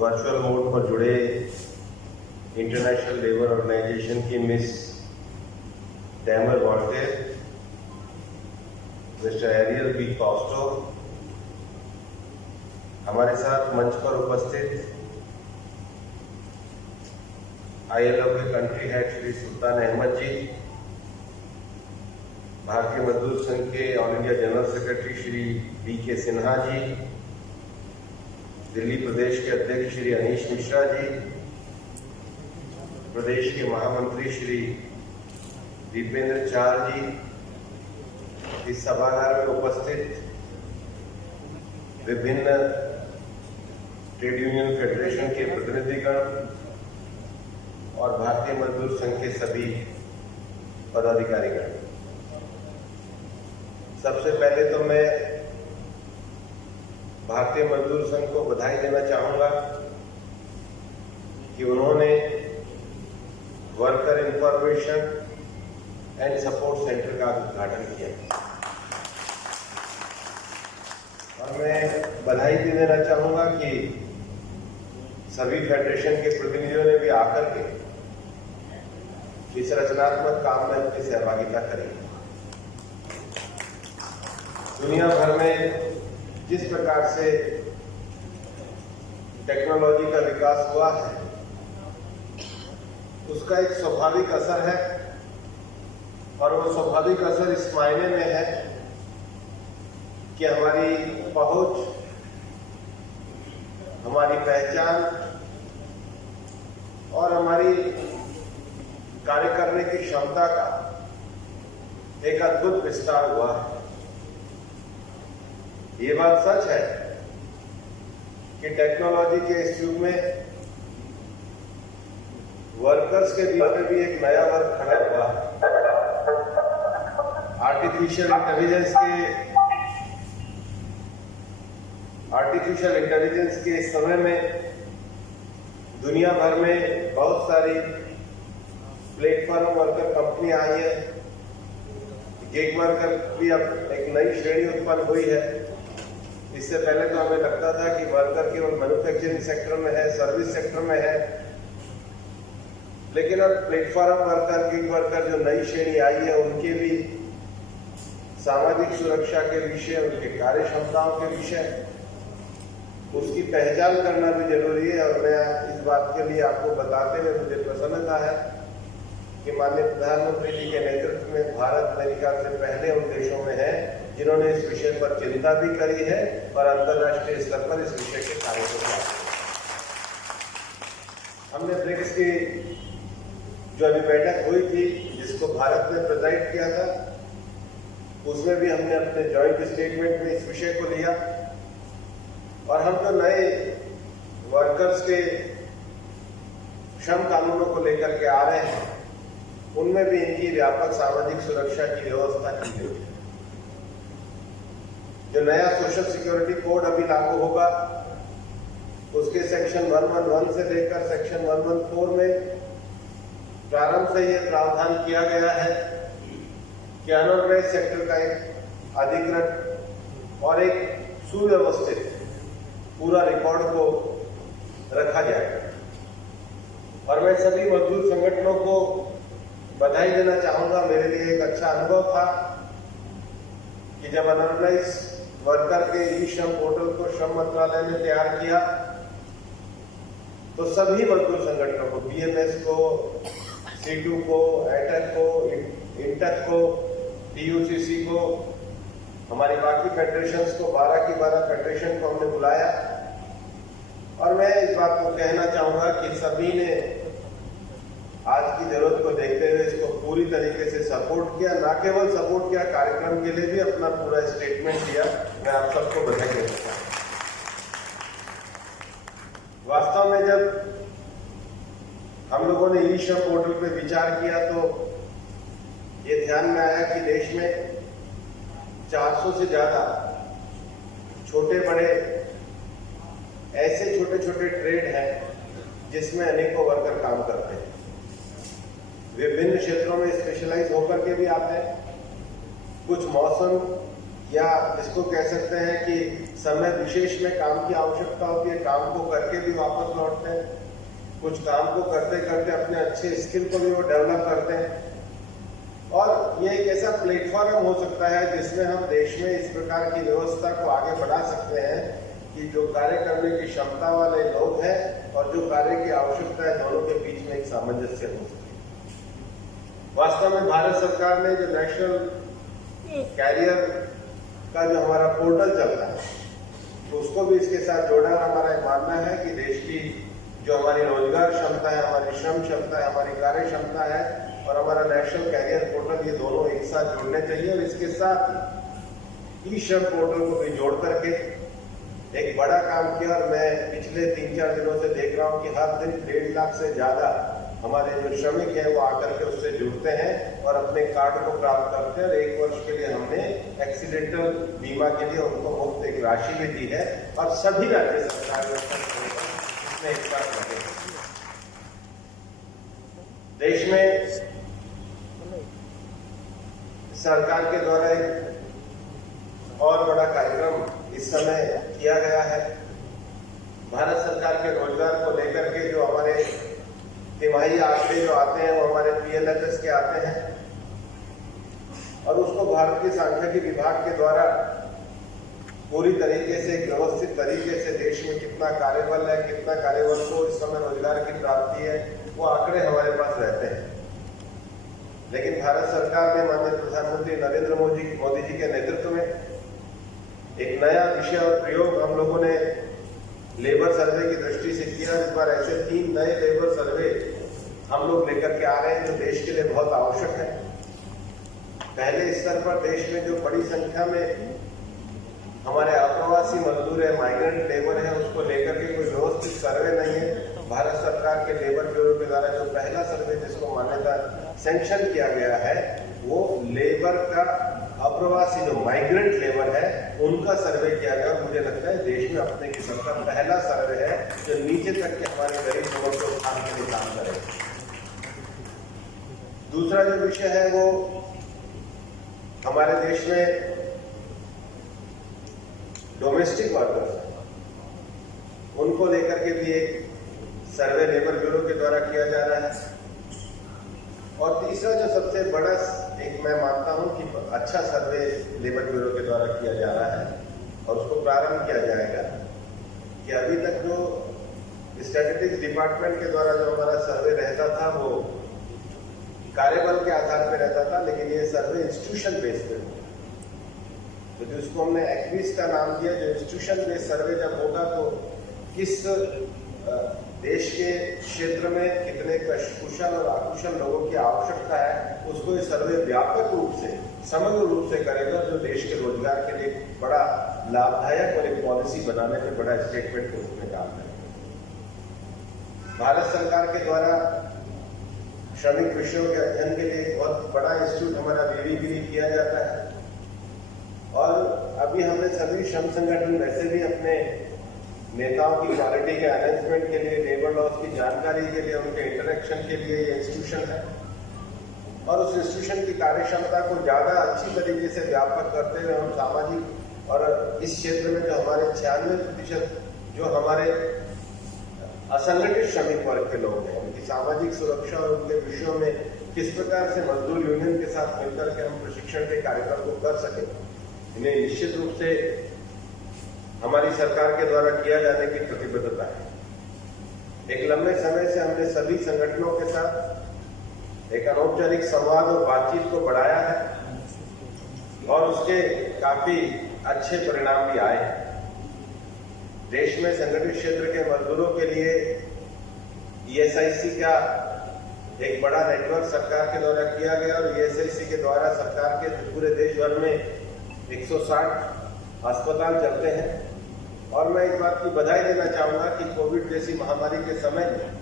Virtual mode पर जुड़े international labour organisation की miss Dagmar Walter, mister Ariel B Castro, हमारे साथ मंच पर उपस्थित ILO के कंट्री हेड श्री सुल्तान अहमद जी, भारतीय मजदूर संघ के all India general secretary Shri DK Sinha ji, Delhi प्रदेश के अध्यक्ष श्री अनीश मिश्रा जी, प्रदेश के महामंत्री श्री दीपेंद्र चार जी, इस सभागार में उपस्थित विभिन्न ट्रेड यूनियन फेडरेशन के प्रतिनिधिगण और भारतीय मजदूर संघ के सभी पदाधिकारीगण, सबसे पहले तो मैं भारतीय मजदूर संघ को बधाई देना चाहूंगा कि उन्होंने worker information and support centre का उद्घाटन किया। और मैं बधाई भी देना चाहूंगा कि सभी फेडरेशन के प्रतिनिधियों ने भी आकर के इस रचनात्मक काम में अपनी सहभागिता करी। दुनिया भर में जिस प्रकार से टेक्नोलॉजी का विकास हुआ है, उसका एक स्वाभाविक असर है, और वो स्वाभाविक असर इस मायने में है कि हमारी पहुंच, हमारी पहचान और हमारी कार्य करने की क्षमता का एक अद्भुत विस्तार हुआ है। ये बात सच है कि टेक्नोलॉजी के इस युग में वर्कर्स के बीच में भी एक नया वर्ग खड़ा हुआ है। आर्टिफिशियल इंटेलिजेंस के इस समय में दुनिया भर में बहुत सारी प्लेटफॉर्म वर्कर कंपनी आई है। गिग वर्कर भी अब एक नई श्रेणी उत्पन्न हुई है। इससे पहले तो हमें लगता था कि वर्कर केवल मैन्युफैक्चरिंग सेक्टर में है, सर्विस सेक्टर में है, लेकिन अब प्लेटफॉर्म वर्कर, गिग वर्कर जो नई श्रेणी आई है, उनके भी सामाजिक सुरक्षा के विषय, उनके कार्य क्षमताओं के विषय, उसकी पहचान करना भी जरूरी है। और मैं इस बात के लिए आपको बताते हुए मुझे प्रसन्नता है कि माननीय प्रधानमंत्री जी के नेतृत्व में भारत मेरे ख्याल से पहले उन देशों में है जिन्होंने इस विषय पर चिंता भी करी है और अंतर्राष्ट्रीय स्तर पर इस विषय के कार्य को किया। हमने ब्रिक्स की जो अभी बैठक हुई थी, जिसको भारत ने प्रेजाइड किया था, उसमें भी हमने अपने जॉइंट स्टेटमेंट में इस विषय को लिया। और हम जो नए वर्कर्स के श्रम कानूनों को लेकर के आ रहे हैं, उनमें भी इनकी व्यापक सामाजिक सुरक्षा की व्यवस्था की गई है। जो नया सोशल सिक्योरिटी कोड अभी लागू होगा, उसके सेक्शन 111 से लेकर सेक्शन 114 में प्रारंभ से यह प्रावधान किया गया है कि अनऑर्गेनाइज्ड सेक्टर का एक अधिकृत और एक सुव्यवस्थित पूरा रिकॉर्ड को रखा जाएगा। और मैं सभी मजदूर संगठनों को बधाई देना चाहूंगा। मेरे लिए एक अच्छा अनुभव था कि जब अनऑर्गेनाइज्ड वर्कर के ई श्रम पोर्टल को श्रम मंत्रालय ने तैयार किया, तो सभी मजदूर संगठनों को, BMS को, C2 को, ATEC को, इंटक को, TUCC को, हमारी बाकी फेडरेशंस को, 12 की 12 फेडरेशन को हमने बुलाया। और मैं इस बात को कहना चाहूंगा कि सभी ने आज की जरूरत को देखते हुए इसको पूरी तरीके से सपोर्ट किया। ना केवल सपोर्ट किया, कार्यक्रम के लिए भी अपना पूरा स्टेटमेंट दिया। मैं आप सबको बधाई देना चाहता हूं। वास्तव में जब हम लोगों ने ई श्रम पोर्टल पे विचार किया, तो ये ध्यान में आया कि देश में 400 से ज्यादा छोटे बड़े ऐसे छोटे छोटे ट्रेड हैं जिसमें अनेकों वर्कर काम करते हैं। विभिन्न क्षेत्रों में स्पेशलाइज होकर के भी आते हैं। कुछ मौसम या इसको कह सकते हैं कि समय विशेष में काम की आवश्यकता होती है, काम को करके भी वापस लौटते हैं, कुछ काम को करते करते अपने अच्छे स्किल को भी वो डेवलप करते हैं। और ये एक ऐसा प्लेटफॉर्म हो सकता है जिसमें हम देश में इस प्रकार की व्यवस्था को आगे बढ़ा सकते हैं कि जो कार्य करने की क्षमता वाले लोग हैं और जो कार्य की आवश्यकता है, दोनों के बीच में एक सामंजस्य हो सके। वास्तव में भारत सरकार ने जो नेशनल कैरियर का जो हमारा पोर्टल चल रहा है, तो उसको भी इसके साथ जोड़ा। हमारा मानना है कि देश की जो हमारी रोजगार क्षमता है, हमारी श्रम क्षमता है, हमारी कार्य क्षमता है और हमारा नेशनल कैरियर पोर्टल, ये दोनों एक साथ जुड़ने चाहिए। और इसके साथ ई श्रम पोर्टल को भी जोड़ करके एक बड़ा काम किया। और मैं पिछले 3-4 दिनों से देख रहा हूं कि हर दिन 1.5 लाख से ज्यादा हमारे जो श्रमिक हैं वो आकर के उससे जुड़ते हैं और अपने कार्ड को प्राप्त करते हैं। और 1 वर्ष के लिए हमने एक्सीडेंटल बीमा के लिए उनको मुफ्त एक राशि भी दी है और सभी राज्य सरकारों इसमें एक साथ लगे। देश में सरकार के द्वारा एक और बड़ा कार्यक्रम इस समय किया गया है। भारत सरकार के रोजगार को लेकर के जो हमारे तिमाही आंकड़े जो आते हैं वो हमारे PLFS के आते हैं और उसको भारतीय सांख्यिकी विभाग के द्वारा पूरी तरीके से, व्यवस्थित तरीके से देश में कितना कार्यबल है, कितना कार्यबल को इस समय रोजगार की प्राप्ति है, वो आंकड़े हमारे पास रहते हैं। लेकिन भारत सरकार ने माननीय प्रधानमंत्री नरेंद्र मोदी जी के नेतृत्व में एक नया विषय और प्रयोग हम लोगों ने लेबर सर्वे की दृष्टि से किया। इस बार ऐसे 3 नए लेबर सर्वे हम लोग लेकर के आ रहे हैं जो देश के लिए बहुत आवश्यक है। पहले स्तर पर देश में जो बड़ी संख्या में हमारे अप्रवासी मजदूर है, माइग्रेंट लेबर है, उसको लेकर के कोई व्यवस्थित सर्वे नहीं है। भारत सरकार के लेबर ब्यूरो के द्वारा जो पहला सर्वे जिसको मान्यता सैंक्शन किया गया है, वो लेबर का अप्रवासी जो माइग्रेंट लेबर है उनका सर्वे किया गया। मुझे लगता है देश में अपने किस्म का पहला सर्वे है जो नीचे तक के हमारे गरीब लोगों को उठाने के लिए काम करे। दूसरा जो विषय है वो हमारे देश में डोमेस्टिक वर्कर्स, उनको लेकर के भी एक सर्वे लेबर ब्यूरो के द्वारा किया जा रहा है। और तीसरा जो सबसे बड़ा एक मैं मानता हूं कि अच्छा सर्वे लेबर ब्यूरो के द्वारा किया जा रहा है और उसको प्रारंभ किया जाएगा कि अभी तक जो स्टैटिस्टिक्स डिपार्टमेंट के द्वारा जो हमारा सर्वे रहता था वो कार्यबल के आधार पर रहता था, लेकिन ये सर्वे इंस्टीट्यूशन बेस्ड पे होगा। तो जिसको हमने एक्विस का नाम दिया, जो इंस्टीट्यूशन बेस्ड सर्वे जब होगा तो किस देश के क्षेत्र में कितने कुशल और अकुशल लोगों की आवश्यकता है, उसको ये सर्वे व्यापक रूप से, समग्र रूप से करेगा, जो देश के रोजगार के लिए बड़ा लाभदायक और एक पॉलिसी बनाने में बड़ा स्टेटमेंट के रूप में काम करेगा। भारत सरकार के द्वारा श्रमिक विषयों के अध्ययन के लिए एक बहुत बड़ा इंस्टीट्यूट हमारा वीवीगिरी किया जाता है। और अभी हमने सभी श्रम संगठन वैसे भी अपने नेताओं की क्वालिटी के अनाउंसमेंट के लिए, लेबर लॉज की जानकारी के लिए, उनके इंटरेक्शन के लिए ये इंस्टीट्यूशन है। और उस इंस्टीट्यूशन की कार्यक्षमता को ज्यादा अच्छी तरीके से व्यापक करते हुए हम सामाजिक और इस क्षेत्र में जो हमारे 96% जो हमारे असंगठित श्रमिक वर्ग के लोग हैं, उनकी सामाजिक सुरक्षा और उनके विषयों में किस प्रकार से मजदूर यूनियन के साथ मिलकर के हम प्रशिक्षण के कार्यक्रम को कर सकें, इन्हें निश्चित रूप से हमारी सरकार के द्वारा किया जाने की प्रतिबद्धता है। एक लंबे समय से हमने सभी संगठनों के साथ एक अनौपचारिक संवाद और बातचीत को बढ़ाया है और उसके काफी अच्छे परिणाम भी आए हैं। देश में संगठित क्षेत्र के मजदूरों के लिए ESIC का एक बड़ा नेटवर्क सरकार के द्वारा किया गया और ESIC के द्वारा सरकार के पूरे देश भर में 160 अस्पताल चलते हैं। और मैं इस बात की बधाई देना चाहूंगा कि कोविड जैसी महामारी के समय में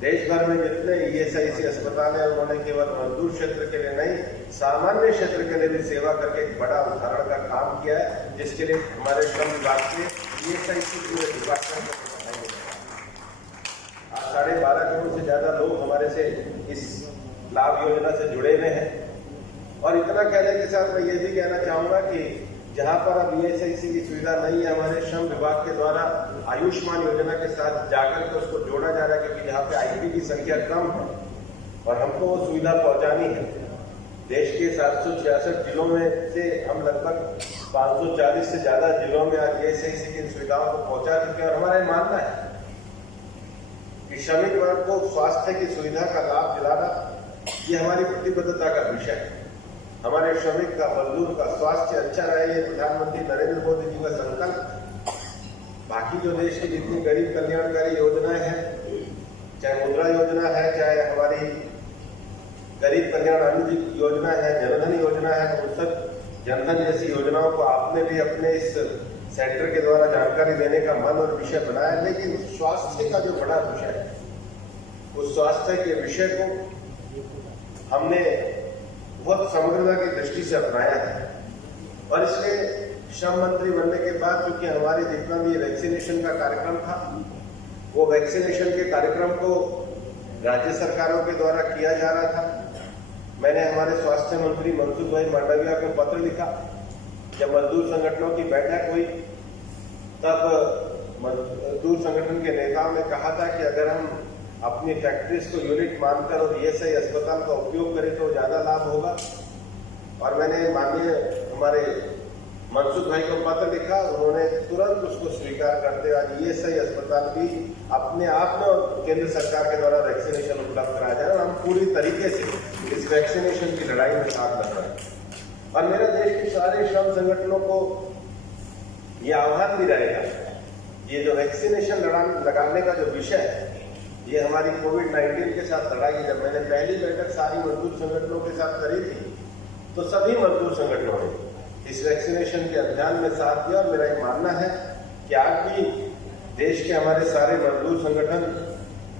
देश भर में जितने ESIC अस्पताल है, उन्होंने केवल मजदूर क्षेत्र के लिए नहीं, सामान्य क्षेत्र के लिए भी सेवा करके एक बड़ा उदाहरण का काम किया है, जिसके लिए हमारे श्रम विभाग के ESIC पूरे डिपार्टमेंट को बधाई देना चाहूंगा। आज 12.5 करोड़ से ज्यादा लोग हमारे से इस लाभ योजना से जुड़े हुए हैं। और इतना कहने के साथ मैं ये भी कहना चाहूंगा कि जहां पर अब ईएसआईसी की सुविधा नहीं है, हमारे श्रम विभाग के द्वारा आयुष्मान योजना के साथ जाकर के उसको जोड़ा जा रहा है, क्योंकि यहाँ पे आईपी की संख्या कम है और हमको वो सुविधा पहुंचानी है। देश के 766 जिलों में से हम लगभग 540 से ज्यादा जिलों में आज ईएसआईसी की सुविधाओं को पहुंचा चुके हैं और हमारा ये मानना है कि श्रमिक वर्ग को स्वास्थ्य की सुविधा का लाभ दिलाना ये हमारी प्रतिबद्धता का विषय है। हमारे श्रमिक का, मजदूर का स्वास्थ्य अच्छा रहे, ये प्रधानमंत्री नरेंद्र मोदी जी का संकल्प। बाकी जो देश की जितनी गरीब कल्याणकारी योजनाएं हैं, चाहे मुद्रा योजना है, चाहे हमारी गरीब कल्याण अन्न योजना है, जनधन योजना है, उन सब जनधन जैसी योजनाओं को आपने भी अपने इस सेंटर के द्वारा जानकारी देने का मन और विषय बनाया। लेकिन स्वास्थ्य का जो बड़ा विषय है, उस स्वास्थ्य के विषय को हमने बहुत समग्रता की दृष्टि से अपनाया है और इसलिए श्रम मंत्री बनने के बाद, क्योंकि हमारे जितना भी वैक्सीनेशन का कार्यक्रम था, वो वैक्सीनेशन के कार्यक्रम को राज्य सरकारों के द्वारा किया जा रहा था। मैंने हमारे स्वास्थ्य मंत्री मनसुख भाई मांडविया को पत्र लिखा। जब मजदूर संगठनों की बैठक हुई तब मजदूर संगठन के नेताओं ने कहा था कि अगर हम अपनी फैक्ट्रीज को यूनिट मानकर और ईएसआई अस्पताल का उपयोग करें तो ज्यादा लाभ होगा। और मैंने माननीय हमारे मनसुख भाई को पत्र लिखा, उन्होंने तुरंत उसको स्वीकार करते हुए आज ईएसआई अस्पताल भी अपने आप में केंद्र सरकार के द्वारा वैक्सीनेशन उपलब्ध कराया जाए और हम पूरी तरीके से इस वैक्सीनेशन की लड़ाई में साथ लड़ रहे हैं। और मेरे देश के सारे श्रम संगठनों को ये आह्वान भी रहेगा, ये जो वैक्सीनेशन लगाने का जो विषय है, ये हमारी कोविड-19 के साथ लड़ाई है। जब मैंने पहली बैठक सारी मजदूर संगठनों के साथ करी थी तो सभी मजदूर संगठनों ने इस वैक्सीनेशन के अभियान में साथ दिया और मेरा ये मानना है कि आज भी देश के हमारे सारे मजदूर संगठन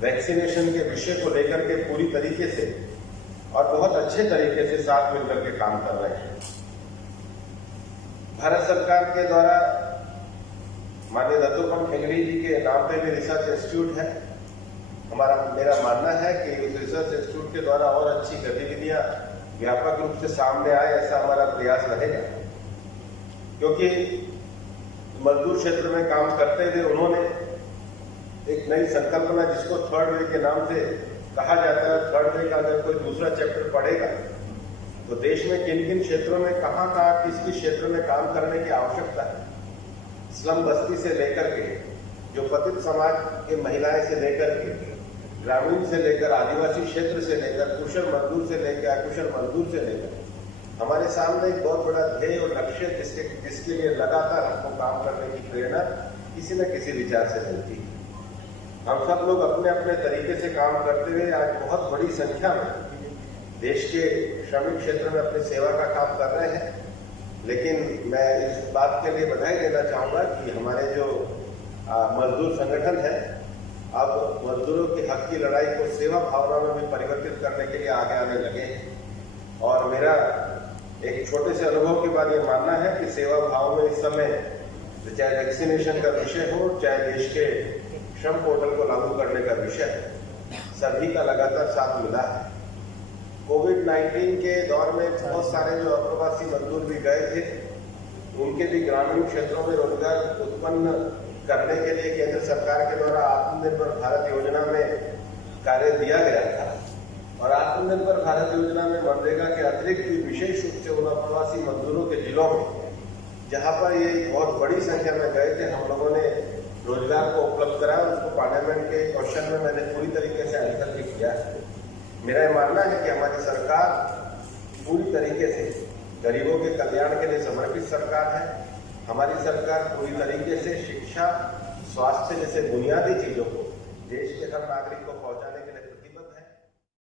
वैक्सीनेशन के विषय को लेकर के पूरी तरीके से और बहुत अच्छे तरीके से साथ मिलकर के काम कर रहे हैं। भारत सरकार के द्वारा माननीय दत्तोपंत ठेंगड़ी जी के नाम पे भी रिसर्च इंस्टीट्यूट है। मेरा मानना है कि इस रिसर्च इंस्टीट्यूट के द्वारा और अच्छी गतिविधियां व्यापक रूप से सामने आए, ऐसा हमारा प्रयास रहेगा। क्योंकि मजदूर क्षेत्र में काम करते हुए उन्होंने एक नई संकल्पना, जिसको थर्ड वे के नाम से कहा जाता है, थर्ड वे का अगर कोई दूसरा चैप्टर पढ़ेगा तो देश में किन किन क्षेत्रों में कहां किस किस क्षेत्र में काम करने की आवश्यकता है, स्लम बस्ती से लेकर के, जो पतित समाज के महिलाएं से लेकर के, ग्रामीण से लेकर, आदिवासी क्षेत्र से लेकर, कुशल मजदूर से लेकर अकुशल मजदूर से लेकर, हमारे सामने एक बहुत बड़ा ध्येय और लक्ष्य जिसके लिए लगातार हमको काम करने की प्रेरणा किसी न किसी विचार से मिलती है। हम सब लोग अपने अपने तरीके से काम करते हुए आज बहुत बड़ी संख्या में देश के श्रमिक क्षेत्र में अपनी सेवा का काम कर रहे हैं। लेकिन मैं इस बात के लिए बधाई देना चाहूंगा कि हमारे जो मजदूर संगठन है अब मजदूरों के हक की लड़ाई को सेवा भावना में भी परिवर्तित करने के लिए आगे आने लगे हैं। और मेरा एक छोटे से अनुभव के बाद ये मानना है कि सेवा भाव में इस समय चाहे वैक्सीनेशन का विषय हो, चाहे देश के श्रम पोर्टल को लागू करने का विषय, सभी का लगातार साथ मिला है। कोविड-19 के दौर में बहुत सारे जो अप्रवासी मजदूर भी गए थे, उनके भी ग्रामीण क्षेत्रों में रोजगार उत्पन्न करने के लिए केंद्र सरकार के द्वारा आत्मनिर्भर भारत योजना में कार्य दिया गया था। और आत्मनिर्भर भारत योजना में मनरेगा के अतिरिक्त विशेष रूप से उन अप्रवासी मजदूरों के जिलों में जहां पर ये बहुत बड़ी संख्या में गए थे, हम लोगों ने रोजगार को उपलब्ध कराया। उसको पार्लियामेंट के क्वेश्चन में मैंने पूरी तरीके से आंसर भी किया है। मेरा ये मानना है कि हमारी सरकार पूरी तरीके से गरीबों के कल्याण के लिए समर्पित सरकार है। हमारी सरकार पूरी तरीके से शिक्षा, स्वास्थ्य जैसे बुनियादी चीजों को देश के हर नागरिक को पहुंचाने के लिए